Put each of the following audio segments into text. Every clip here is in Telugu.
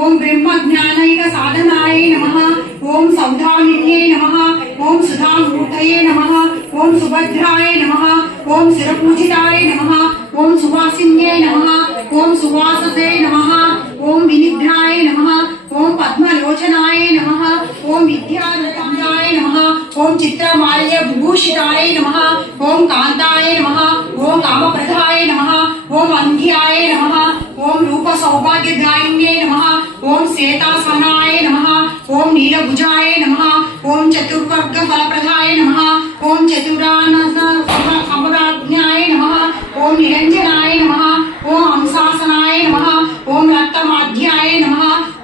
ओम ब्रह्म ज्ञानैक साधनाय नमः। ओम सौधामिन्ये नमः। ओम सुधामूर्तये नमः। ओम सुभद्राय नमः। ओम शिरपूजिताय नमः। ओम सुवासिन्ये नमः। ओम सुवाससे नमः। ओम विनिभ्राय नमः। ओम पद्मलोचनाय नमः। ओम विद्यारूपाय नमः। ओम चित्रमाल्य विभूषिताय नमः। ओम कांताय नमः। ओम कामप्रदाय नमः। ओम अन्ध्याय नमः। ओम रूप सौभाग्यदायिन्ये नमः। ओम श्वेतासनाय नमः। ओम नीलभुजाय नमः। ओम चतुर्वर्ग फलप्रदाय नमः। ओम चतुरानज्ञाय नमः। ओम निरंजनाय नमः। ओम हंसासनाय नमः। ओम रक्तमाध्याय नमः।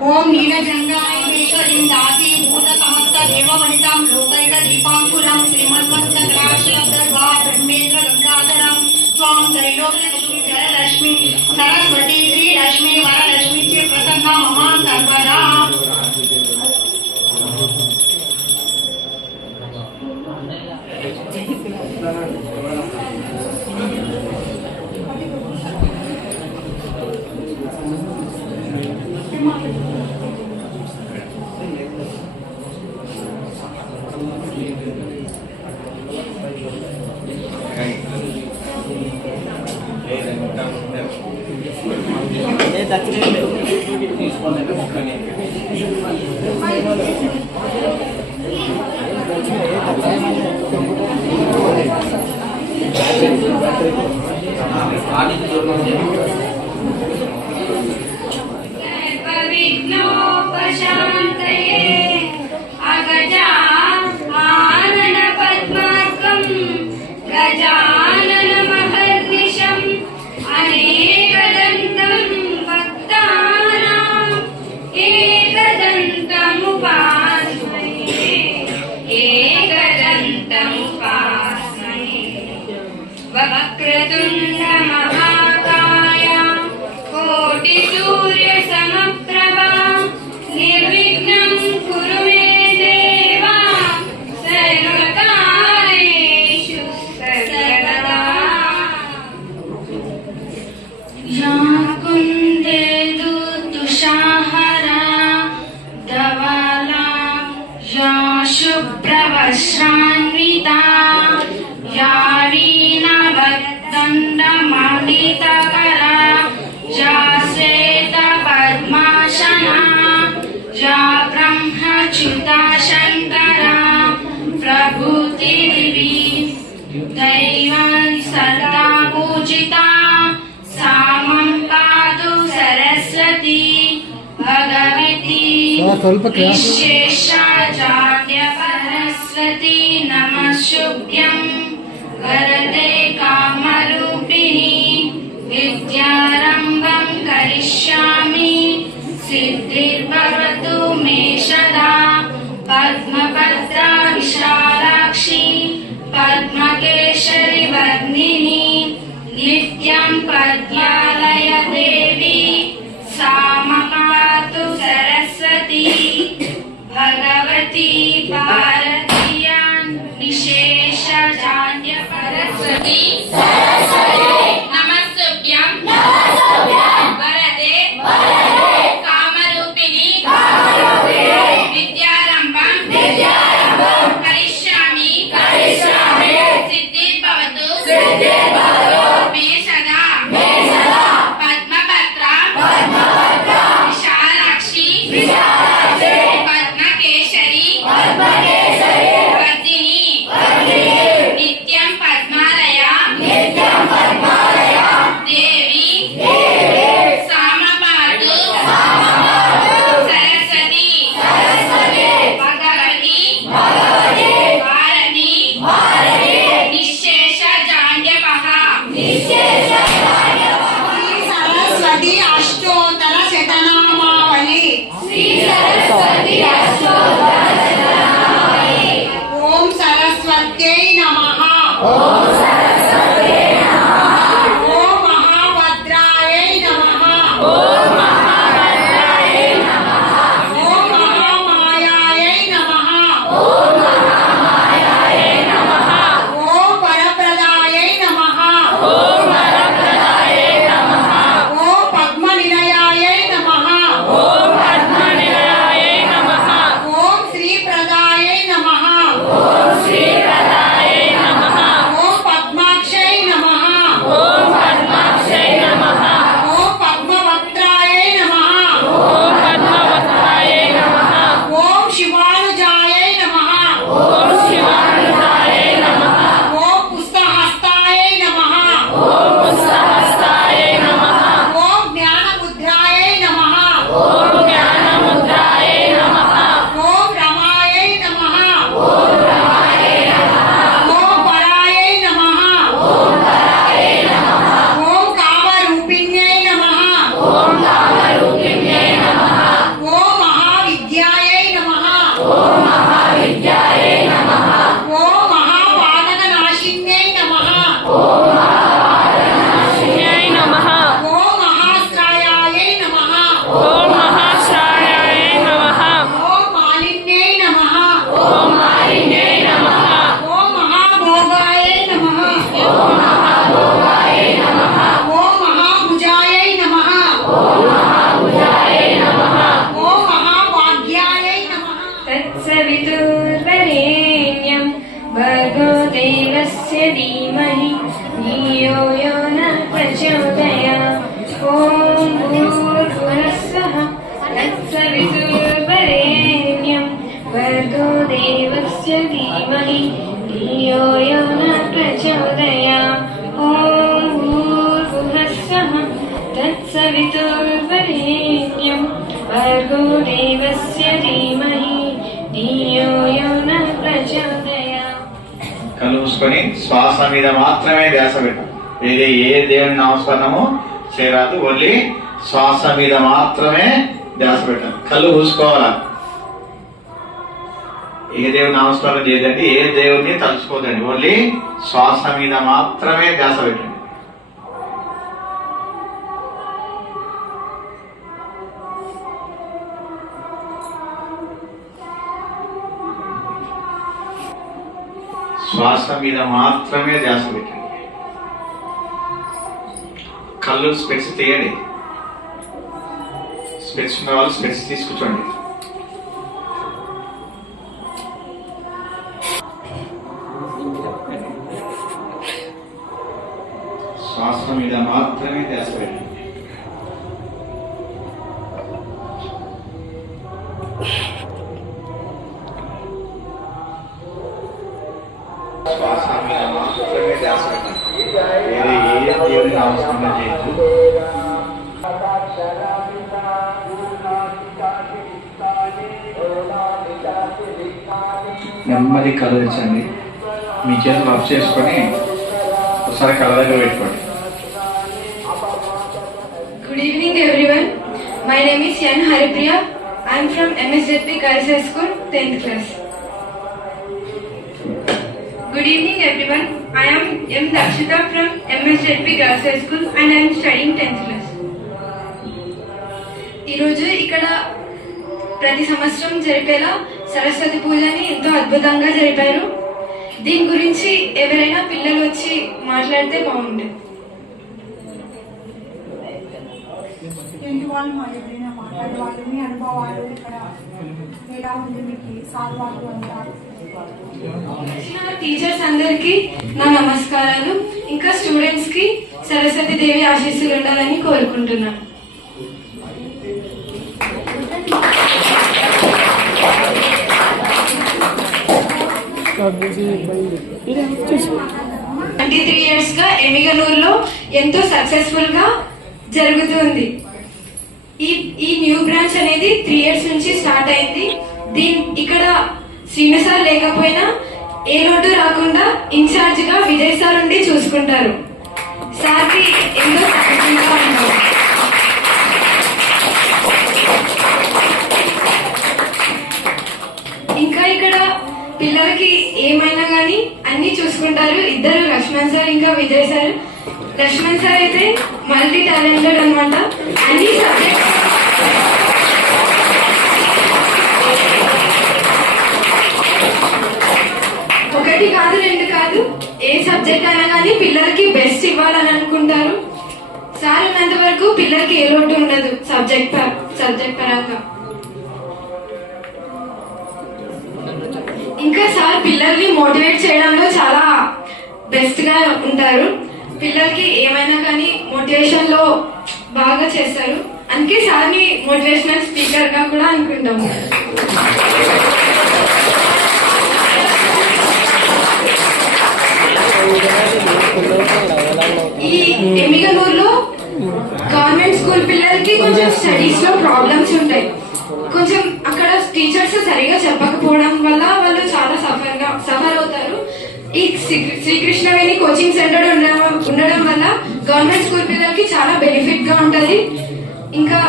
ओम नीलजंगाय ईश्वरीं दासी भूत समस्त देववनितां लोकैक दीपांकुरं श्रीमन्मन्त्रराशिलब्धर्भा ब्रह्मेन्द्र गंगाधरं त्वां त्रैलोक्यकुटुंबी जयलक्ष्मी सरस्वती श्रीलक्ष्मी वरलक्ष्मी च प्रसन्ना मम सर्वदा। वक्रतुंड महाकाय कोटि सूर्य समप्रभा निर्विघ्नं कुरु मे देवा सर्वकार्येषु सर्वदा। या कुन्देन्दु तुषाहरा धवला या शुभ्रवस्त्रान्विता या वीणावदण्डमण्डितकरा या श्वेतपद्मासना या ब्रह्मच्युता शङ्करा प्रभृतिर्वी दैवं सदा पूजिता सा मम पातु सरस्वती भगवती विशेषाचार्यपरस्वती नमस्तुभ्यं वरदे कामरूपिणी विद्यारम्भं करिष्यामि सिद्धिर्भवतु मे सदा। पद्मभद्रा विशालाक्षी पद्मकेशरी वर्णिनी नित्यं पद्मालय देवी सा मम पातु सरस्वती भगवती भारतीयान् विशेषाचार्य सरस्वती नमस्तुभ्यं वरदे कामरूपिणी विद्यारम्भं करिष्यामि सिद्धिर्भवतु मे सदा। पद्मभद्रा विशालाक्षी पद्मकेशरी वर्धिनी नित्यं पद्मालया देवी सा मम पातु सरस्वती भगवती भारती निःशेषजाड्यपहा सरस्वती अष्टोत्तर शतनामावली। ओम सरस्वत्यै नमः। ओम महाभद्रायै नमः। ओम महामायायै नमः। ओम परप्रदायै नमः। ओम यो न प्रचोदयात् ॐ भूर्भुवस्सुः तत्सवितुर्वरेण्यं भर्गो देवस्य धीमहि धियो यो न प्रचोदयात् ॐ भूर्भुवस्सुः तत्सवितुर्वरेण्यं भर्गो देवस्य धीमहि धियो यो न प्रचोदयात्. కళ్ళు మూసుకొని శ్వాస మీద మాత్రమే ధ్యాస పెట్టాలి. వేరే ఏ దేవుని నామస్మరణము చేయరాదు, ఓన్లీ శ్వాస మీద మాత్రమే ధ్యాస పెట్టాలి. కళ్ళు మూసుకోవాలా. ఏ దేవుని నామస్మరణ చేయదండి, ఏ దేవుని తలుచుకోదండి, ఓన్లీ శ్వాస మీద మాత్రమే ధ్యాస పెట్టండి. శ్వాస మీద మాత్రమే ధ్యాస పెట్టండి. కళ్ళు స్పెట్స్ తీయండి. స్పెట్స్ ఉన్న వాళ్ళు స్పెట్స్ తీసుకూర్చోండి. శ్వాస మీద మాత్రమే ధ్యాస పెట్టండి. శ్వాస మీద మాత్రమే ధ్యాస పెట్టండి. వేరే ఏ దేవుని నామస్మరణ చేయొద్దు. నెమ్మది కదిలించండి. మీ చేతులు ఆఫ్ చేసుకొని ఒకసారి కళ్ళ దగ్గర పెట్టుకోండి. Good evening everyone. My name is Yan Haripriya. I am from MSZP Girls High School 10th class. Good evening everyone. I am M. Dakshita from MSZP Girls High School and I am studying 10th class. ఈరోజు ఇక్కడ ప్రతి సంవత్సరం జరిపేలా సరస్వతి పూజని ఎంతో అద్భుతంగా జరిపారు. దీని గురించి ఎవరైనా పిల్లలు వచ్చి మాట్లాడితే బాగుంటుంది. ఏంటి వాళ్ళు ఎవరైనా మాట్లాడే వాళ్ళు, మీ అనుభవాలు ఇక్కడ ఎలా ఉంది మీకు, సార్ వాళ్ళు అంటారు. టీచర్స్ అందరికి నా నమస్కారాలు. ఇంకా స్టూడెంట్స్ కి సరస్వతి దేవి ఆశీస్సులు ఉండాలని కోరుకుంటున్నాను. ట్వంటీ 3 years గా ఎమిగనూరులో ఎంతో సక్సెస్ఫుల్ గా జరుగుతుంది. ఈ న్యూ బ్రాంచ్ అనేది 3 years నుంచి స్టార్ట్ అయింది. ఇక్కడ శ్రీను సార్ లేకపోయినా ఏ లోటు రాకుండా ఇన్ఛార్జ్ గా విజయ్ సార్ ఉండి చూసుకుంటారు. సార్ కి ఎంతో థ్యాంక్ఫుల్ గా ఉన్నాం. ఇంకా ఇక్కడ పిల్లలకి ఏమైనా కానీ అన్ని చూసుకుంటారు. ఇద్దరు లక్ష్మణ్ సార్ ఇంకా విజయ్ సార్. లక్ష్మణ్ సార్ అయితే మల్టీ టాలెంటెడ్ అనమాట. అన్ని సబ్జెక్ట్ ఒకటి కాదు, 2 కాదు, ఏ సబ్జెక్ట్ అయినా కానీ పిల్లలకి బెస్ట్ ఇవ్వాలని అనుకుంటారు. సార్ ఉన్నంత వరకు పిల్లలకి ఏ లోటు ఉండదు సబ్జెక్ట్ పరంగా. ఇంకా సార్ పిల్లల్ని మోటివేట్ చేయడంలో చాలా బెస్ట్ గా ఉంటారు. పిల్లలకి ఏమైనా కానీ మోటివేషన్ లో బాగా చేస్తారు. అందుకే సార్ని మోటివేషనల్ స్పీకర్ గా కూడా అనుకుంటాము. ఈ ఎమ్మిగనూరులో గవర్నమెంట్ స్కూల్ పిల్లలకి కొంచెం స్టడీస్ లో ప్రాబ్లమ్స్ ఉంటాయి. కొంచెం అక్కడ టీచర్స్ సరిగా చెప్పకపోవడం వల్ల వాళ్ళు చాలా సఫర్ అవుతారు. ఈ శ్రీకృష్ణవేణి కోచింగ్ సెంటర్ ఉండడం వల్ల గవర్నమెంట్ స్కూల్ పిల్లలకి చాలా బెనిఫిట్ గా ఉంటది. ఇంకా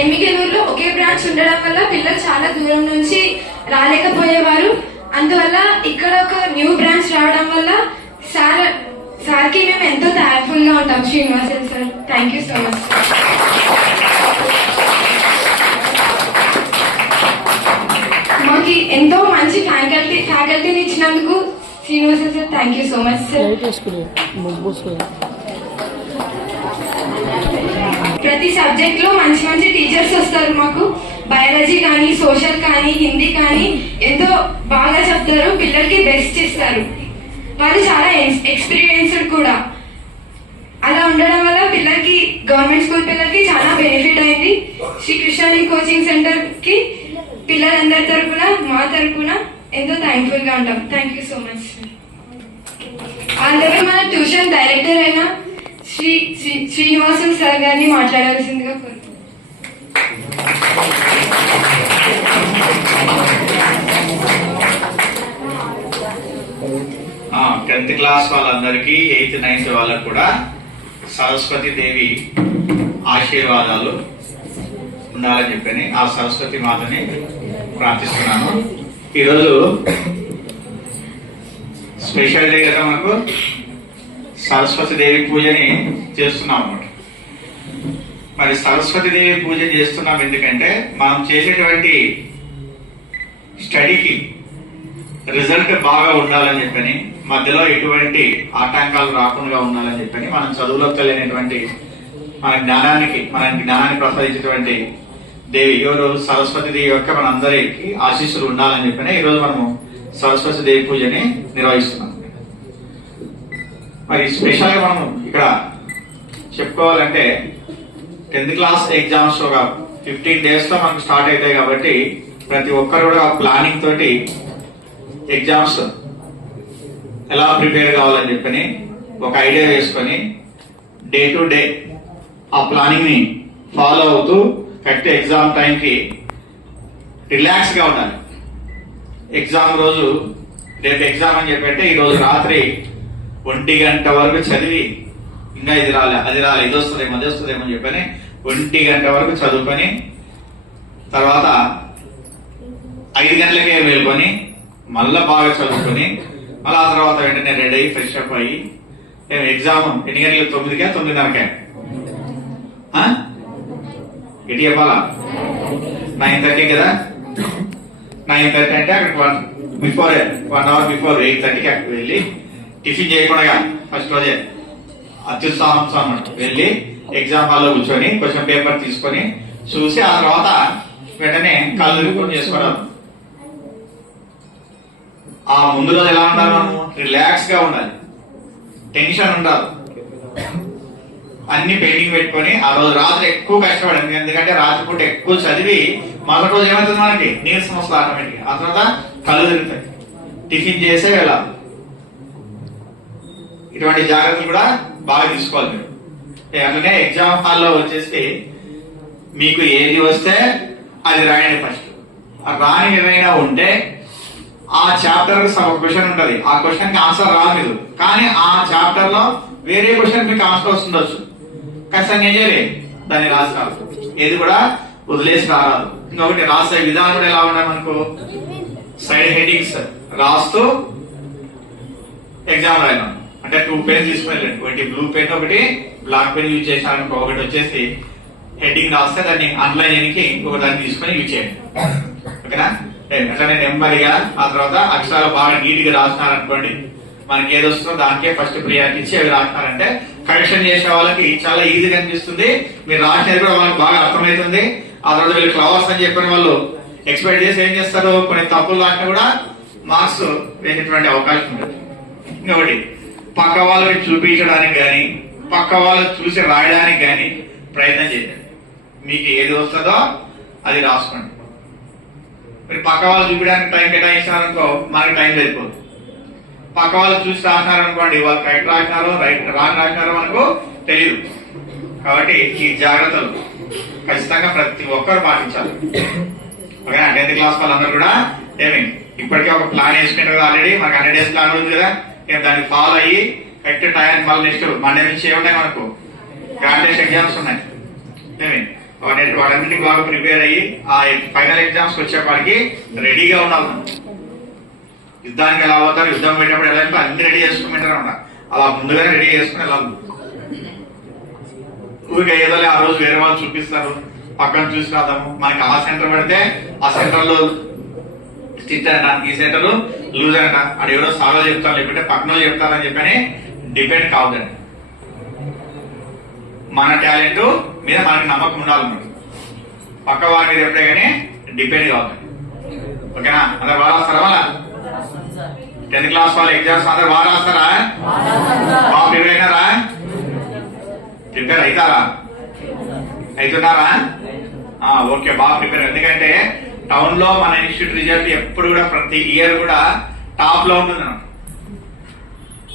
ఎమ్మిగనూరులో ఒకే బ్రాంచ్ ఉండడం వల్ల పిల్లలు చాలా దూరం నుంచి రాలేకపోయేవారు. అందువల్ల ఇక్కడ ఒక న్యూ బ్రాంచ్ రావడం వల్ల సార్కి మేము ఎంతో థ్యాంక్ఫుల్ గా ఉంటాం. Srinivasan sir, thank you so much. మాకు ఎంతో మంచి ఫ్యాకల్టీని ఇచ్చినందుకు Srinivasan sir, thank you so much sir. ప్రతి సబ్జెక్ట్ లో మంచి మంచి టీచర్స్ వస్తారు మాకు. బయాలజీ కానీ, సోషల్ కానీ, హిందీ కానీ ఎంతో బాగా చెప్తారు. పిల్లలకి బెస్ట్ ఇస్తారు. వాళ్ళు చాలా ఎక్స్పీరియన్స్డ్ కూడా. అలా ఉండడం వల్ల పిల్లలకి, గవర్నమెంట్ స్కూల్ పిల్లలకి చాలా బెనిఫిట్ అయింది. శ్రీ కృష్ణాని కోచింగ్ సెంటర్ కి పిల్లలందరి తరపున, మా తరపున ఎంతో థ్యాంక్ఫుల్ గా ఉంటాం. Thank you so much. అలాగే మన ట్యూషన్ డైరెక్టర్ అయిన శ్రీనివాసన్ సార్ గారిని మాట్లాడాల్సిందిగా కోరుతున్నాను. 10th క్లాస్ వాళ్ళందరికీ 8th 9th వాళ్ళకు కూడా సరస్వతి దేవి ఆశీర్వాదాలు ఉండాలని చెప్పని ఆ సరస్వతి మాతని ప్రార్థిస్తున్నాను. ఈరోజు స్పెషల్ డే కదా, మనకు సరస్వతి దేవి పూజని చేస్తున్నాం అన్నమాట. మరి సరస్వతి దేవి పూజ చేస్తున్నాం ఎందుకంటే మనం చేసేటువంటి స్టడీకి రిజల్ట్ బాగా ఉండాలని చెప్పని, మధ్యలో ఎటువంటి ఆటంకాలు రాకుండా ఉండాలని చెప్పని, మనం చదువులోకి వెళ్ళినటువంటి మన జ్ఞానాన్ని ప్రసాదించేటువంటి దేవి ఎవరు? సరస్వతి దేవి యొక్క మనందరికి ఆశీస్సులు ఉండాలని చెప్పని ఈరోజు మనము సరస్వతి దేవి పూజని నిర్వహిస్తున్నాం. మరి స్పెషల్ గా మనం ఇక్కడ చెప్పుకోవాలంటే 10th క్లాస్ ఎగ్జామ్స్ ఒక 15 days లో మనకు స్టార్ట్ అవుతాయి కాబట్టి ప్రతి ఒక్కరు కూడా ప్లానింగ్ తోటి ఎగ్జామ్స్ ఎలా ప్రిపేర్ కావాలని చెప్పని ఒక ఐడియా వేసుకొని డే టు డే ఆ ప్లానింగ్ ని ఫాలో అవుతూ కరెక్ట్ ఎగ్జామ్ టైంకి రిలాక్స్ గా ఉండాలి. ఎగ్జామ్ రోజు రేపు ఎగ్జామ్ అని చెప్పంటే ఈ రోజు రాత్రి 1 గంట వరకు చదివి ఇంకా ఇది రాలే ఇది వస్తుందేమో అని చెప్పని 1 గంట వరకు చదువుకొని తర్వాత 5 గంటలకే మేల్కొని మళ్ళా బాగా చదువుకొని మళ్ళీ ఆ తర్వాత వెంటనే రెడీ అయ్యి ఫ్రెష్ అప్ అయ్యి ఎగ్జామ్ ఎన్ని గంటలకు? 9కా 9:30కా? ఎటు చెప్పాలా? 9:30 కదా. 9:30 అంటే అక్కడికి 1 hour బిఫోర్ 8:30కి అక్కడికి వెళ్ళి టిఫిన్ చేయకుండా ఫస్ట్ రోజే అత్యుత్సాహంతో అన్నట్టు వెళ్ళి ఎగ్జామ్ హాల్లో కూర్చొని క్వశ్చన్ పేపర్ తీసుకొని చూసి ఆ తర్వాత వెంటనే కళ్ళు తిరుగుకొని చేసుకోవడం. ఆ ముందు రోజు ఎలా ఉండాలి? మనము రిలాక్స్ గా ఉండాలి, టెన్షన్ ఉండాలి, అన్ని పెయింటింగ్ పెట్టుకొని ఆ రోజు రాత్రి ఎక్కువ కష్టపడింది. ఎందుకంటే రాత్రి పూట ఎక్కువ చదివి మొదటి రోజు ఏమవుతుంది? మనకి నీరసం వస్తుంది ఆటోమేటిక్. ఆ తర్వాత కళ్ళు తిరుగుతాయి. టిఫిన్ చేసే వెళ్ళాలి. ఇటువంటి జాగ్రత్తలు కూడా బాగా తీసుకోవాలి మీరు. అట్లనే ఎగ్జామ్ హాల్లో వచ్చేసి మీకు ఏది వస్తే అది రాయండి. ఫస్ట్ రాని ఏమైనా ఉంటే ఆ చాప్టర్ క్వశ్చన్ ఉంటది, ఆ క్వశ్చన్ కి ఆన్సర్ రాదు మీరు, కానీ ఆ చాప్టర్ లో వేరే క్వశ్చన్ మీకు ఆన్సర్ వస్తుండొచ్చు. ఖచ్చితంగా ఏం చేయాలి? దాన్ని రాసి రాదు, ఏది కూడా వదిలేసి రారాదు. ఇంకొకటి రాసే విధానం కూడా ఎలా ఉండాలి? మనకు సైడ్ హెడ్డింగ్స్ రాస్తూ ఎగ్జామ్ రాయడం. అంటే 2 పెన్స్ తీసుకుని, ఒకటి బ్లూ పెన్, ఒకటి బ్లాక్ పెన్ యూజ్ చేశారనుకో, ఒకటి వచ్చేసి హెడ్డింగ్ రాస్తే దాన్ని అండర్లైన్ చేయడానికి ఇంకొక దాన్ని తీసుకొని యూజ్ చేయండి. ఓకేనా? అట్లనే నెమ్మదిగా ఆ తర్వాత అక్షరాలు బాగా నీట్ గా రాసినారనుకోండి, మనకి ఏది వస్తుందో దానికే ఫస్ట్ ప్రియారిటీ ఇచ్చి అవి రాసినారంటే కరెక్షన్ చేసే వాళ్ళకి చాలా ఈజీగా అనిపిస్తుంది. మీరు రాసినది కూడా వాళ్ళకి బాగా అర్థమవుతుంది. ఆ తర్వాత వీళ్ళు ఫ్లవర్స్ అని చెప్పిన వాళ్ళు ఎక్స్పెక్ట్ చేసి ఏం చేస్తారు? కొన్ని తప్పులు రాసినా కూడా మార్క్స్ వేసేటువంటి అవకాశం ఉంటుంది. ఇంకొకటి పక్క వాళ్ళకి చూపించడానికి కానీ పక్క వాళ్ళు చూసి రాయడానికి కానీ ప్రయత్నం చేయండి. మీకు ఏది వస్తుందో అది రాసుకోండి. మీరు పక్క వాళ్ళు చూపించడానికి టైం కేటాయించారనుకో, మనకి టైం సరిపోదు. పక్క వాళ్ళు చూసి రాసినారనుకోండి, వాళ్ళు కరెక్ట్ రాసినారో రాంగ్ రాసినారో మనకు తెలియదు. కాబట్టి ఈ జాగ్రత్తలు ఖచ్చితంగా ప్రతి ఒక్కరు పాటించాలి. ఓకేనా? 10th క్లాస్ వాళ్ళందరూ కూడా ఇప్పటికే ఒక ప్లాన్ వేసుకుంటారు కదా, ఆల్రెడీ మనకు 100 days ప్లాన్ ఉంది కదా, దాన్ని ఫాలో అయ్యి కరెక్ట్ టైం మళ్ళీ నెక్స్ట్ మండే నుంచి ఏమున్నాయి? మనకు గ్రాడ్యుయేషన్ ఎగ్జామ్స్ ఉన్నాయి. వాటన్నిటికి బాగా ప్రిపేర్ అయ్యి ఆ ఫైనల్ ఎగ్జామ్స్ వచ్చేపాటికి రెడీగా ఉండాలి. మనం యుద్ధానికి ఎలా అవుతారు, యుద్ధం పెట్టేప్పుడు ఎలా అంటే అన్ని రెడీ చేసుకుంటారు అన్నమాట. అలా ముందుగానే రెడీ చేసుకుని వెళ్ళాలి. ఊరికే ఏదో ఆ రోజు వేరే వాళ్ళు చూపిస్తారు, పక్కన చూసి రాదాము. మనకి ఆ సెంటర్ పెడితే ఆ సెంటర్ లో స్టిచ్ అంట, ఈ సెంటర్ లూజ్ అంట, అది ఎవరో సార్లు చెప్తారు, లేకపోతే పక్కన చెప్తారని చెప్పని డిపెండ్ కావద్దండి. మన టాలెంట్ మీద మనకి నమ్మకం ఉండాలన్నమాట. పక్క వారి మీద ఎప్పుడే కానీ డిపెండ్ కావద్దండి. ఓకేనా? అందరు బాగా వస్తారా? 10th క్లాస్ వాళ్ళు ఎగ్జామ్స్ అందరు బాగా రాస్తారా? బాగా ప్రిపేర్ అయినారా? ప్రిపేర్ అవుతారా? అవుతున్నారా? ఓకే, బాగా ప్రిపేర్. ఎందుకంటే టౌన్ లో మన ఇన్స్టిట్యూట్ రిజల్ట్ ఎప్పుడు కూడా ప్రతి ఇయర్ కూడా టాప్ లో ఉంటుంది.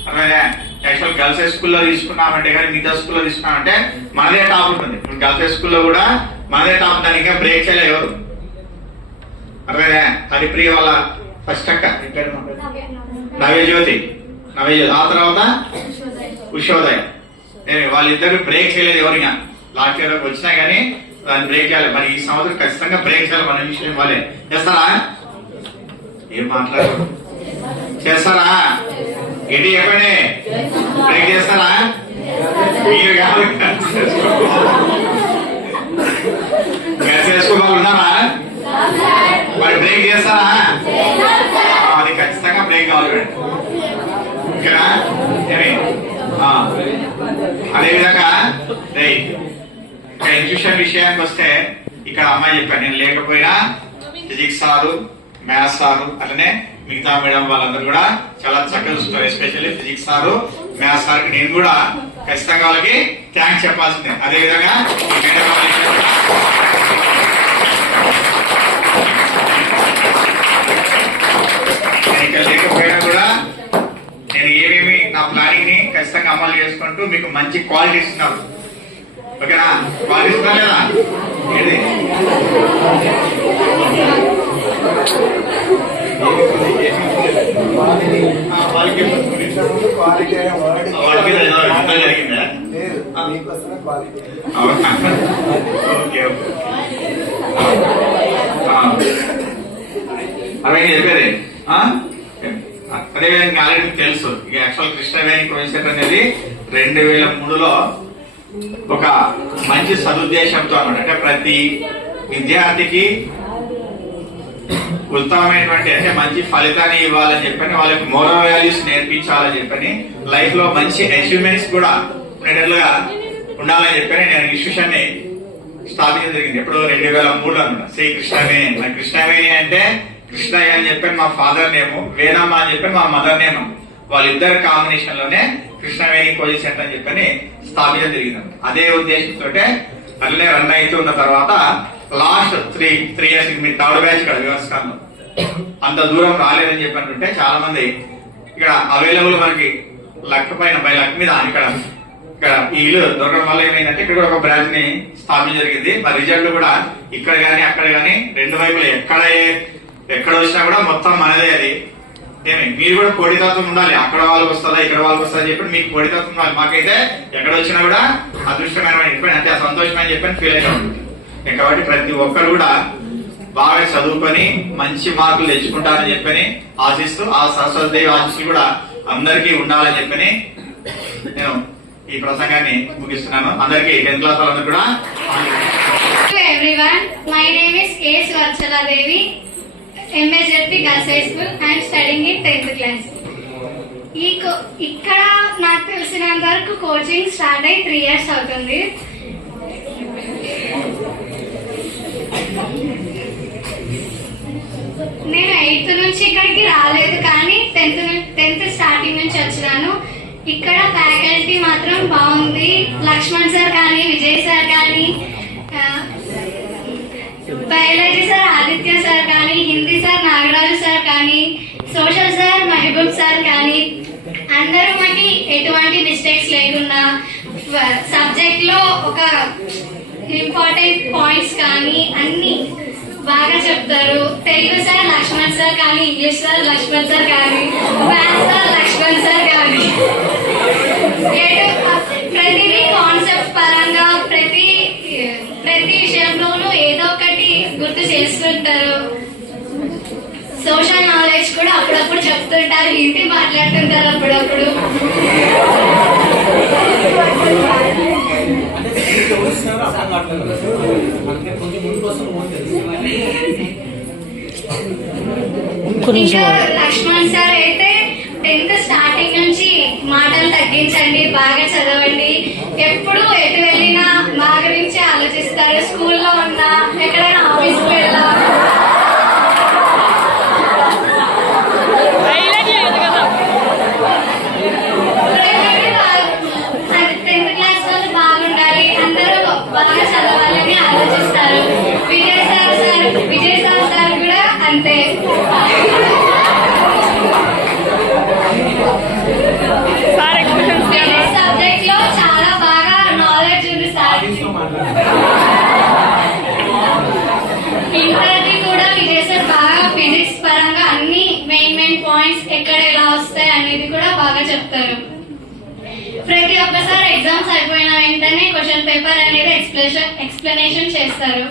అర్థమైందా? యాక్చువల్ గర్ల్స్ హై స్కూల్లో తీసుకున్నామంటే కానీ మిగతా స్కూల్లో తీసుకున్నామంటే మనదే టాప్ ఉంటుంది. ఇప్పుడు గర్ల్స్ హై స్కూల్లో కూడా మనదే టాప్, దానికి ఇంకా బ్రేక్ చేయలేదు ఎవరు. అర్థమైందా? హరిప్రియ వాళ్ళ ఫస్ట్ అక్క నవ్యజ్యోతి, ఆ తర్వాత ఉషోదయ. వాళ్ళిద్దరు బ్రేక్ చేయలేదు ఎవరు. ఇంకా లాస్ట్ ఇయర్ వచ్చినా కానీ దాన్ని బ్రేక్ చేయాలి. మరి ఈ సంవత్సరం ఖచ్చితంగా బ్రేక్ చేయాలి. మన విషయం వాళ్ళే చేస్తారా? ఏం మాట్లాడారు? చేస్తారా? ఏంటి చెప్పండి, బ్రేక్ చేస్తారా? మీరు కాదు, చేసుకోవాలి ఉన్నారా? మరి బ్రేక్ చేస్తారా? అది ఖచ్చితంగా బ్రేక్ కావాలి. ఓకేనా? అదేవిధంగా ఎడ్యుకేషన్ విషయానికి వస్తే ఇక్కడ అమ్మాయి చెప్పాను, నేను లేకపోయినా ఫిజిక్స్ సారు, మ్యాథ్స్ సారు, అట్లనే మిగతా మేడం వాళ్ళందరూ కూడా చాలా చక్కగా చూస్తారు. ఎస్పెషల్లీ ఫిజిక్స్ సారు, మ్యాథ్స్ సార్కి నేను కూడా ఖచ్చితంగా వాళ్ళకి థ్యాంక్స్ చెప్పాల్సిందే. అదేవిధంగా ఇక్కడ లేకపోయినా కూడా నేను ఏమేమి నా ప్లానింగ్ ని ఖచ్చితంగా అమలు చేసుకుంటూ మీకు మంచి క్వాలిటీ ఇస్తున్నారు. ఓకేనా? క్వాలిటీ ఇస్తున్నా లేదా? ఏది జరిగిందా? అదే చెప్పేది. అదేవిధంగా ఆల్రెడీ తెలుసు, ఇక యాక్చువల్ కృష్ణవేణి కోయిన్సిడెంట్ అనేది 2003లో ఒక మంచి సదుద్దేశంతో అన్నమాట. అంటే ప్రతి విద్యార్థికి ఉత్తమమైనటువంటి అంటే మంచి ఫలితాన్ని ఇవ్వాలని చెప్పని, వాళ్ళకి మోరల్ వాల్యూస్ నేర్పించాలని చెప్పని, లైఫ్ లో మంచి అచీవ్మెంట్స్ కూడా ఉండేటట్లుగా ఉండాలని చెప్పని నేను ఇన్స్టిట్యూషన్ ని స్థాపించడం జరిగింది. ఎప్పుడు 2003లో అనమాట. శ్రీ కృష్ణవేణి. మరి కృష్ణవేణి అంటే కృష్ణయ్య అని చెప్పని మా ఫాదర్ నేము, వేణమ్మ అని చెప్పి మా మదర్ నేము. వాళ్ళిద్దరు కాంబినేషన్ లోనే కృష్ణవేణి కోచింగ్ సెంటర్ అని చెప్పని స్థాపించడం జరిగింది. అదే ఉద్దేశంతో అట్లనే రన్ అవుతూ ఉన్న తర్వాత లాస్ట్ త్రీ ఇయర్స్ మీ థర్డ్ బ్యాచ్ ఇక్కడ వ్యవస్థలో అంత దూరం రాలేదని చెప్పారంటే చాలా మంది ఇక్కడ అవైలబుల్ మనకి లక్ పైన బై లక్ మీద ఇక్కడ ఈ ఇల్లు దొరకడం వల్ల ఏమైందంటే ఇక్కడ కూడా ఒక బ్రాంచ్ ని స్థాపించడం జరిగింది. మరి రిజల్ట్ కూడా ఇక్కడ గానీ అక్కడ గానీ రెండు వైపులు ఎక్కడ వచ్చినా కూడా మొత్తం మనదే. అది మీరు కూడా పోటీతత్వం ఉండాలి. అక్కడ వాళ్ళకి వస్తుందా ఇక్కడ వాళ్ళకి వస్తుందా చెప్పి మీకు పోటీతత్వం ఉండాలి. మాకైతే ఎక్కడ వచ్చినా కూడా అదృష్టమైన చెప్పండి, అంటే సంతోషమని చెప్పని ఫీల్ అయినా ఉంటుంది. కాబట్టి ప్రతి ఒక్కరు కూడా బాగా చదువుకొని మంచి మార్కులు తెచ్చుకుంటారని చెప్పని ఆశిస్తూ, ఆ సరస్వతి దేవి ఆశీస్సులు కూడా అందరికీ ఉండాలని చెప్పని నేను ఈ ప్రసంగాన్ని ముగిస్తున్నాను. అందరికీ 10th క్లాస్ వాళ్ళందరూ కూడా everyone, my name is A. Swarchala Devi, MSJP Girls High School. I am studying in 10th class. ఇక్కడ నాకు తెలిసినంత వరకు కోచింగ్ స్టార్ట్ అయ్యి 3 years అవుతుంది. నేను 8th నుంచి ఇక్కడికి రాలేదు, కానీ 10th స్టార్టింగ్ నుంచి వచ్చినాను. ఇక్కడ ఫ్యాకల్టీ మాత్రం బాగుంది. లక్ష్మణ్ సార్ కానీ, విజయ్ సార్ కానీ, బయాలజీ సార్ ఆదిత్య సార్ కానీ, హిందీ సార్ నాగరాజు సార్ కానీ, సోషల్ సార్ మహబూబ్ సార్ కానీ, అందరూ మాకి ఎటువంటి మిస్టేక్స్ లేకుండా సబ్జెక్ట్ లో ఒక ఇంపార్టెంట్ పాయింట్స్ కానీ అన్ని బాగా చెప్తారు. తెలుగు సార్ లక్ష్మణ్ సార్ కానీ, ఇంగ్లీష్ సార్ లక్ష్మణ్ సార్ కానీ, మ్యాథ్స్ సార్ లక్ష్మణ్ సార్ కానీ, ప్రతిదీ కాన్సెప్ట్ పరంగా ప్రతి విషయంలోనూ ఏదో ఒకటి గుర్తు చేస్తుంటారు. సోషల్ నాలెడ్జ్ కూడా అప్పుడప్పుడు చెప్తుంటారు, హిందీ మాట్లాడుతుంటారు అప్పుడప్పుడు. ఇంకా లక్ష్మణ్ సార్ అయితే 10th స్టార్టింగ్ నుంచి మాటలు తగ్గించండి, బాగా చదవండి, ఎప్పుడు ఎటు వెళ్ళినా మా గురించి ఆలోచిస్తారు. స్కూల్లో ఉన్నా ఎక్కడైనా ఆఫీస్కి వెళ్ళా ప్రతి ఒక్కసారి ఎగ్జామ్స్ అయిపోయిన వెంటనే క్వశ్చన్ పేపర్ అనేది ఎక్స్ప్లెనేషన్ చేస్తారు.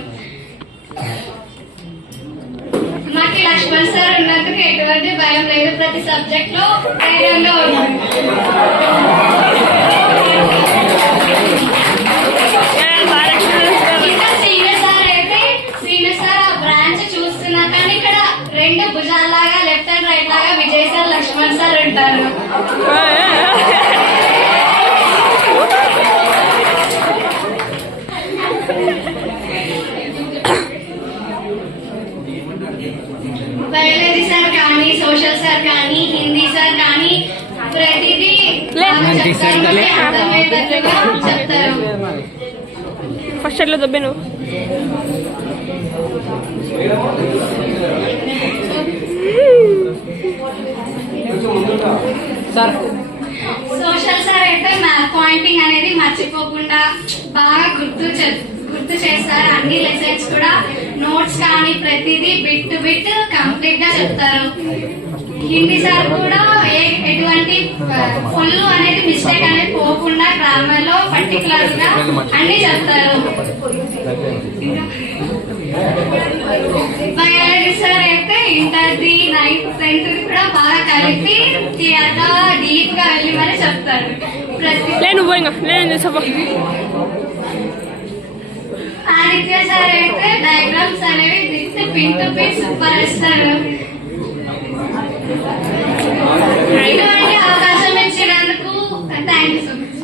మాకు లక్ష్మణ్ సార్ ఉన్నందుకు ఎటువంటి భయం లేదు, ప్రతి సబ్జెక్ట్ లో ధైర్యంగా ఉన్నాం. ఇంకా సీనియర్ సార్ ఆ బ్రాంచ్ చూస్తున్నా కానీ ఇక్కడ రెండు భుజాలాగా లెఫ్ట్ అండ్ రైట్ లాగా విజయ్ సార్, లక్ష్మణ్ సార్ ఉంటారు. బయాలజీ సార్ కానీ, సోషల్ సార్ కానీ, హిందీ సార్ కానీ ప్రతిదీ అర్థమయ్యేటట్లుగా చెప్తారు. ఫస్ట్ ఎట్లా దొబ్బాను సోషల్ సార్ అయితే పాయింటింగ్ అనేది మర్చిపోకుండా బాగా గుర్తు చేస్తారు. అన్ని లెసన్స్ కూడా నోట్స్ కానీ ప్రతిదీ బిట్ టు బిట్ కంప్లీట్ గా చెప్తారు. హిందీ సార్ కూడా ఎటువంటి ఫుల్ అనేది మిస్టేక్ అనేది పోకుండా గ్రామర్ లో పర్టికులర్ గా అన్ని చెప్తారు. బయాలజీ సార్ అయితే ఇంటర్ది 9th 10th కూడా బాగా కలిపి క్లియర్ గా డీప్ గా వెళ్ళి మరి చెప్తారు. ఆదిత్య సార్ అయితే డయాగ్రామ్స్ అనేవి with pin to pin super వేస్తారు. ఇటువంటి అవకాశం ఇచ్చినందుకు థ్యాంక్ యూ సో మచ్.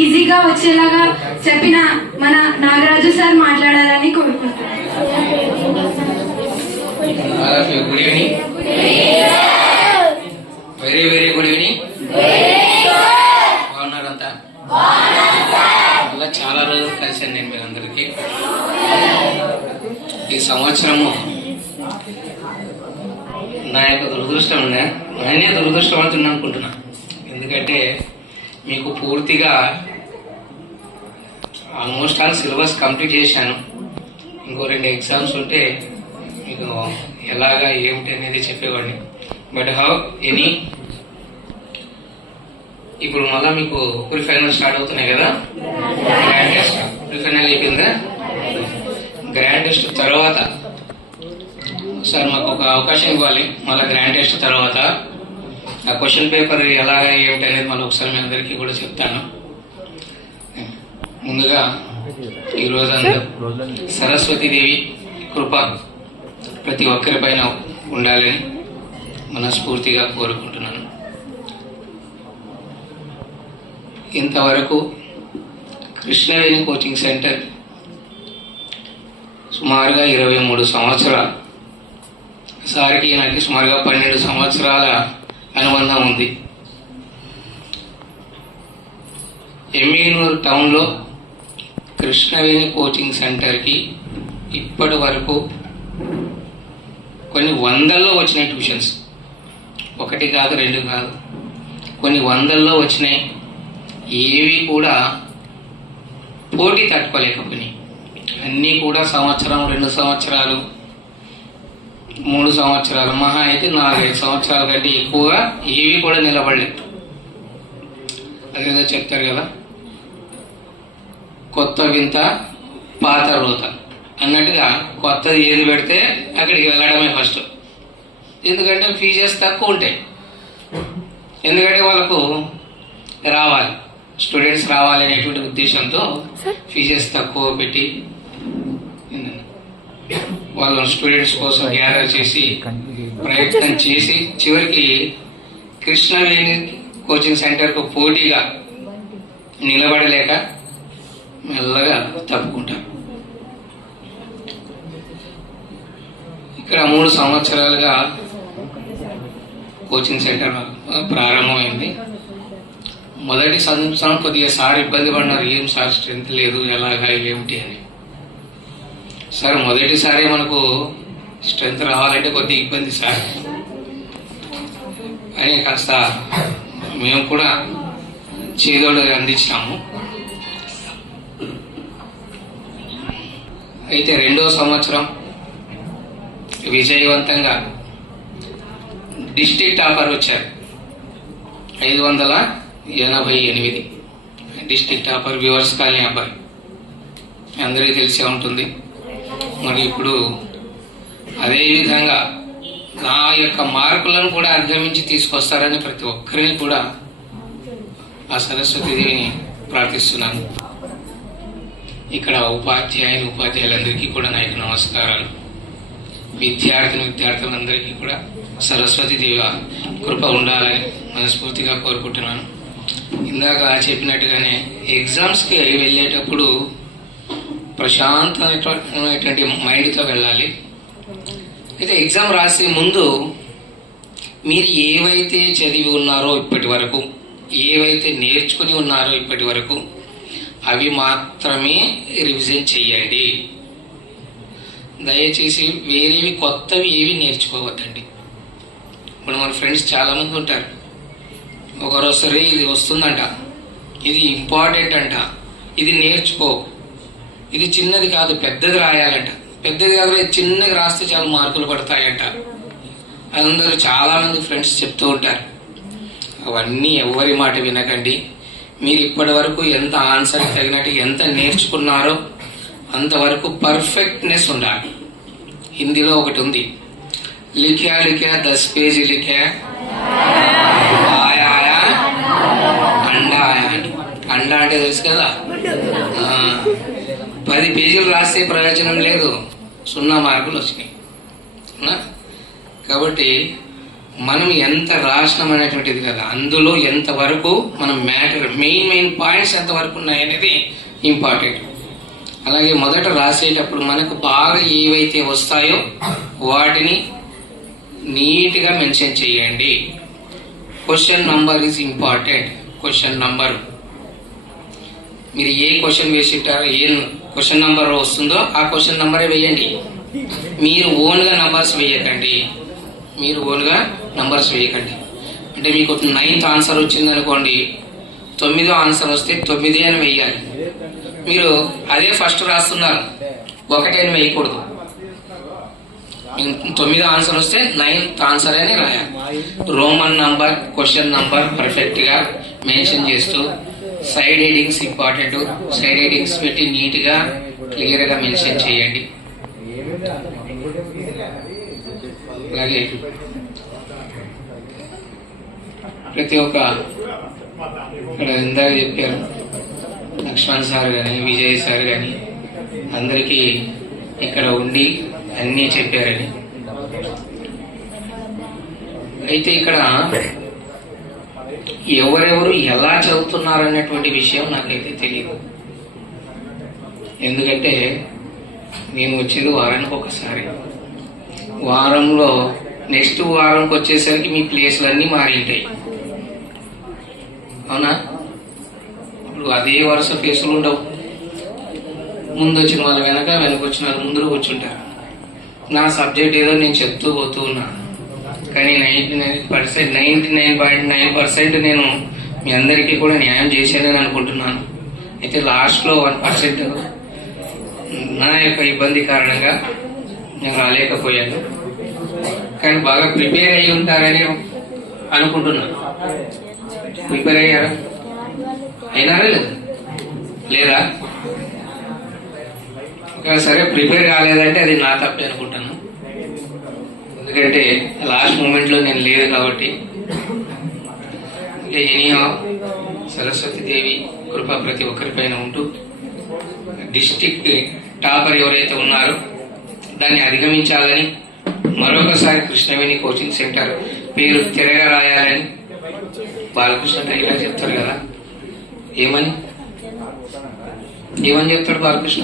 ఈజీగా వచ్చేలాగా చెప్పిన మన నాగరాజు సార్ మాట్లాడాలని కోరుకుంటున్నాను. Good evening, very very good evening. బాగున్నారంతా? మళ్ళా చాలా రోజులు కలిసాను నేను మీరందరికీ. ఈ సంవత్సరము నా యొక్క దురదృష్టం నేనే దురదృష్టవంతుని అనుకుంటున్నా. ఎందుకంటే మీకు పూర్తిగా ఆల్మోస్ట్ ఆల్ సిలబస్ కంప్లీట్ చేశాను. ఇంకో 2 ఎగ్జామ్స్ ఉంటే మీకు ఎలాగా ఏమిటి అనేది చెప్పేవాడిని. బట్ హౌ ఎనీ ఇప్పుడు మళ్ళా మీకు ప్రీ ఫైనల్ స్టార్ట్ అవుతున్నాయి కదా. గ్రాండ్ టెస్ట్ ప్రీ ఫైనల్ అయిపోయిందా? గ్రాండ్ టెస్ట్ తర్వాత సార్ మాకు ఒక అవకాశం ఇవ్వాలి. మళ్ళీ గ్రాండ్ టెస్ట్ తర్వాత ఆ క్వశ్చన్ పేపర్ ఎలాగా ఏమిటి అనేది మళ్ళీ ఒకసారి మీ అందరికీ కూడా చెప్తాను. ముందుగా ఈరోజు అందరూ సరస్వతీదేవి కృప ప్రతి ఒక్కరి పైన ఉండాలని మనస్ఫూర్తిగా కోరుకుంటున్నాను. ఇంతవరకు కృష్ణవేణి కోచింగ్ సెంటర్ సుమారుగా 23 సంవత్సరాలు, సార్కి నాకు సుమారుగా 12 సంవత్సరాల అనుబంధం ఉంది. ఎమ్మిగనూరు టౌన్లో కృష్ణవేణి కోచింగ్ సెంటర్కి ఇప్పటి వరకు కొన్ని వందల్లో వచ్చినాయి ట్యూషన్స్. 1 కాదు 2 కాదు, కొన్ని వందల్లో వచ్చినాయి. ఏవి కూడా పోటీ తట్టుకోలేకపోయినాయి. అన్నీ కూడా సంవత్సరం, 2 సంవత్సరాలు, 3 సంవత్సరాలు, మహా అయితే 4-5 సంవత్సరాల కంటే ఎక్కువగా ఏవి కూడా నిలబడలేదు. అదేదో చెప్తారు కదా, కొత్త వింత పాత రోత అన్నట్టుగా కొత్తది ఏది పెడితే అక్కడికి వెళ్ళడమే ఫస్ట్. ఎందుకంటే ఫీజెస్ తక్కువ ఉంటాయి. ఎందుకంటే వాళ్ళకు రావాలి, స్టూడెంట్స్ రావాలి అనేటువంటి ఉద్దేశంతో ఫీజెస్ తక్కువ పెట్టి వాళ్ళ స్టూడెంట్స్ కోసం గ్యాదర్ చేసి ప్రయత్నం చేసి చివరికి కృష్ణవేణి కోచింగ్ సెంటర్కు పోటీగా నిలబడలేక మెల్లగా తప్పుకుంటారు. ఇక్కడ 3 సంవత్సరాలుగా కోచింగ్ సెంటర్ ప్రారంభమైంది. మొదటి సంవత్సరం కొద్దిగా సార్ ఇబ్బంది పడినారు. ఏం సార్ స్ట్రెంత్ లేదు, ఎలాగా ఏమిటి అని. సార్ మొదటిసారి మనకు స్ట్రెంత్ రావాలంటే కొద్దిగా ఇబ్బంది సార్ అని కాస్త మేము కూడా చేదోడు అందించినాము. అయితే 2వ సంవత్సరం విజయవంతంగా డిస్ట్రిక్ట్ టాపర్ వచ్చారు 588. డిస్ట్రిక్ట్ టాపర్ వ్యూవర్స్ కాలనీ అబ్బాయి, మీ అందరికీ తెలిసే ఉంటుంది. మరి ఇప్పుడు అదే విధంగా నా యొక్క మార్కులను కూడా అధిగమించి తీసుకొస్తారని ప్రతి ఒక్కరిని కూడా ఆ సరస్వతిదేవిని ప్రార్థిస్తున్నాను. ఇక్కడ ఉపాధ్యాయులందరికీ కూడా నా యొక్క నమస్కారాలు. విద్యార్థులందరికీ కూడా సరస్వతిదేవి కృప ఉండాలని మనస్ఫూర్తిగా కోరుకుంటున్నాను. ఇందాక చెప్పినట్టుగానే ఎగ్జామ్స్కి వెళ్ళేటప్పుడు ప్రశాంతమైనటువంటి మైండ్తో వెళ్ళాలి. అయితే ఎగ్జామ్ రాసే ముందు మీరు ఏవైతే చదివి ఉన్నారో ఇప్పటి వరకు, ఏవైతే నేర్చుకుని ఉన్నారో ఇప్పటి వరకు, అవి మాత్రమే రివిజన్ చేయండి. దయచేసి వేరేవి కొత్తవి ఏవి నేర్చుకోవద్దండి. ఇప్పుడు మన ఫ్రెండ్స్ చాలామంది ఉంటారు, ఒకరోజు సరే ఇది వస్తుందంట, ఇది ఇంపార్టెంట్ అంట, ఇది నేర్చుకో, ఇది చిన్నది కాదు పెద్దది రాయాలంట, పెద్దది కాదు చిన్నది రాస్తే చాలా మార్కులు పడతాయంట. అందరూ చాలామంది ఫ్రెండ్స్ చెప్తూ ఉంటారు. అవన్నీ ఎవరి మాట వినకండి. మీరు ఇప్పటి వరకు ఎంత ఆన్సర్ తగినట్టు ఎంత నేర్చుకున్నారో అంతవరకు పర్ఫెక్ట్నెస్ ఉండాలి. హిందీలో ఒకటి ఉంది, లిఖా 10 పేజీ లిఖా ఆయా ఆయా అండా ఆయా. అండా అంటే తెలుసు కదా, 10 పేజీలు రాస్తే ప్రయోజనం లేదు, 0 మార్కులు వచ్చినాయి. కాబట్టి మనం ఎంత రాసినాం అనేటువంటిది కదా, అందులో ఎంతవరకు మనం మెయిన్ పాయింట్స్ ఎంతవరకు ఉన్నాయనేది ఇంపార్టెంట్. అలాగే మొదట రాసేటప్పుడు మనకు బాగా ఏవైతే వస్తాయో వాటిని నీట్గా మెన్షన్ చేయండి. Question number is important. Question number మీరు ఏ క్వశ్చన్ వేసింటారో, ఏ క్వశ్చన్ నంబర్ వస్తుందో ఆ క్వశ్చన్ నంబరే వేయండి. మీరు ఓన్గా నంబర్స్ వేయకండి. అంటే మీకు 9th ఆన్సర్ వచ్చింది అనుకోండి, 9వ ఆన్సర్ వస్తే 9 అని వేయాలి. మీరు అదే ఫస్ట్ రాస్తున్నారు, 1 అని వేయకూడదు. 9వ ఆన్సర్ వస్తే 9th ఆన్సర్ అని రాయాలి. Roman number, question number perfect గా మెన్షన్ చేస్తూ, side headings important, side headings పెట్టి నీట్ గా క్లియర్ గా మెన్షన్ చేయండి. అలాగే ప్రతి ఒక్క ఇక్కడ ఇందాక చెప్పారు లక్ష్మణ్ సార్ కానీ విజయ్ సార్ కానీ అందరికీ ఇక్కడ ఉండి అన్నీ చెప్పారని. అయితే ఇక్కడ ఎవరెవరు ఎలా చదువుతున్నారనేటువంటి విషయం నాకైతే తెలియదు. ఎందుకంటే మేము వచ్చేది వారానికి ఒకసారి, వారంలో నెక్స్ట్ వారంకి వచ్చేసరికి మీ ప్లేస్లన్నీ మారి ఉంటాయి. అవునా? ఇప్పుడు అదే వరుస ఫేసులు ఉండవు. ముందు వచ్చిన వాళ్ళు వెనక, వెనక వచ్చిన వాళ్ళు ముందు కూర్చుంటారు. నా సబ్జెక్ట్ ఏదో నేను చెప్తూ పోతూ ఉన్నాను, కానీ 99.9% నేను మీ అందరికీ కూడా న్యాయం చేశానని అనుకుంటున్నాను. అయితే లాస్ట్లో 1% నా యొక్క ఇబ్బంది కారణంగా నేను రాలేకపోయాను. కానీ బాగా ప్రిపేర్ అయ్యి ఉంటారని అనుకుంటున్నాను. ప్రిపేర్ అయ్యారా? అయినారా లేదా? సరే, ప్రిపేర్ కాలేదంటే అది నా తప్పే అనుకుంటాను. ఎందుకంటే లాస్ట్ మూమెంట్లో నేను లేదు కాబట్టి. ఎనీహో సరస్వతీదేవి కృప ప్రతి ఒక్కరిపైన ఉంటూ డిస్ట్రిక్ట్ టాపర్ ఎవరైతే ఉన్నారో దాన్ని అధిగమించాలని, మరొకసారి కృష్ణవేణి కోచింగ్ సెంటర్ పేరు తిరగ రాయాలని బాలకృష్ణ ఇలా చెప్తారు కదా. ఏమని చెప్తాడు బాలకృష్ణ?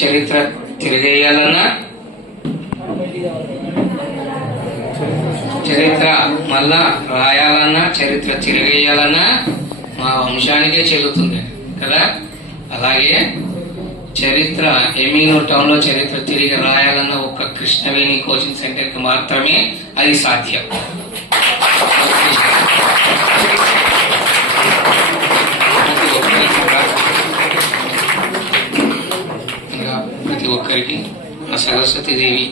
చరిత్ర తిరగేయాలన్నా, చరిత్ర మళ్ళా రాయాలన్నా, చరిత్ర తిరగేయాలన్నా మా వంశానికే చెల్లుతుంది కదా. అలాగే చరిత్ర ఎమ్మిగనూరు టౌన్ లో చరిత్ర తిరిగి రాయాలన్న ఒక్క కృష్ణవేణి కోచింగ్ సెంటర్ కి మాత్రమే అది సాధ్యం. ప్రతి ఒక్కరికి ఆ సరస్వతీదేవి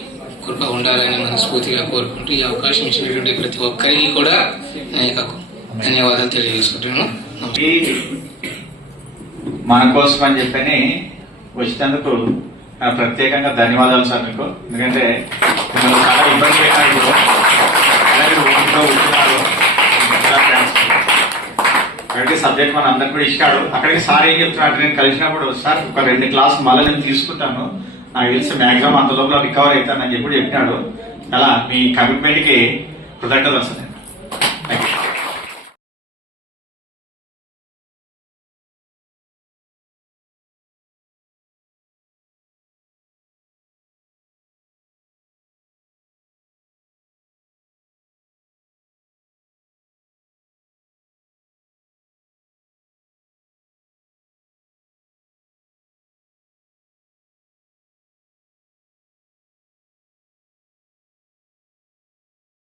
కృప ఉండాలని మనస్ఫూర్తిగా కోరుకుంటూ ఈ అవకాశం ఇచ్చినటువంటి ప్రతి ఒక్కరికి కూడా ధన్యవాదాలు తెలియజేసుకుంటున్నాను. మన కోసం అని చెప్పని వచ్చినందుకు ప్రత్యేకంగా ధన్యవాదాలు సార్ మీకు. ఎందుకంటే మిమ్మల్ని చాలా ఇబ్బంది పెట్టాను ఇప్పుడు. అలాగే ఇంట్లో కూర్చున్నారు. అక్కడికి సబ్జెక్ట్ మన అందరికి కూడా ఇచ్చాడు. అక్కడికి సార్ ఏం చెప్తున్నాడు, నేను కలిసినప్పుడు సార్ ఒక 2 క్లాసులు మళ్ళీ నేను తీసుకుంటాను, నాకు తెలిసి మ్యాక్సిమం అంత లోపల రికవర్ అవుతానని చెప్పి చెప్పినాడు. అలా మీ కమిట్మెంట్ కి కృతజ్ఞతలు సార్.